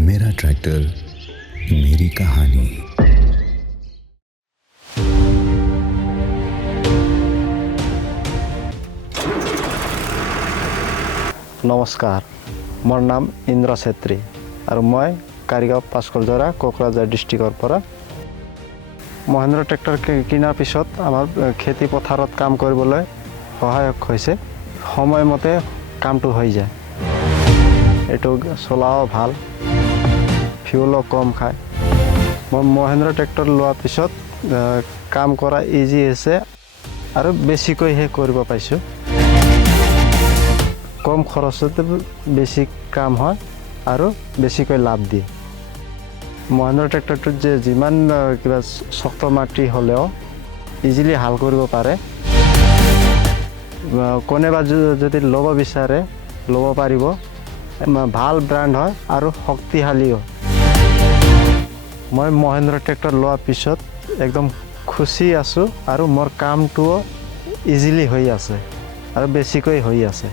मेरा ट्रैक्टर मेरी कहानी। नमस्कार, मोर नाम इंद्र छेत्री और मैं कारिगाँव पाँचकलजरा कोकराझार डिस्ट्रिक्टर पर महिंद्रा ट्रैक्टर किनार पिছত आमार खेती पथारत काम কৰিবলৈ सहायक হৈছে। সময়মতে কামটো হৈ যায়। एटो चलाओ भाल, फ्यूलो कम खाए। मैं महिंद्रा ट्रैक्टर लोৱাৰ পিছত काम करा इजी হৈছে और बेसिकै हे কৰিব পাইছো। कम खरचते बेसि काम হয় और बेसिकै लाभ দিয়ে। महिंद्रा ट्रैक्टर जे जिमान किबा शक्त माटी हलेও इजिली हाल কৰিব পাৰে। कोनेबा যদি ল'ব বিচাৰে ল'ব পাৰিব। ভাল ব্ৰাণ্ড হয় আৰু শক্তিশালীও। মই মহিন্দ্ৰা ট্ৰেক্টৰ লোৱাৰ পিছত একদম খুশি আছো আৰু মোৰ কামটো ইজিলি হৈ আছে আৰু বেছিকৈ হৈ আছে।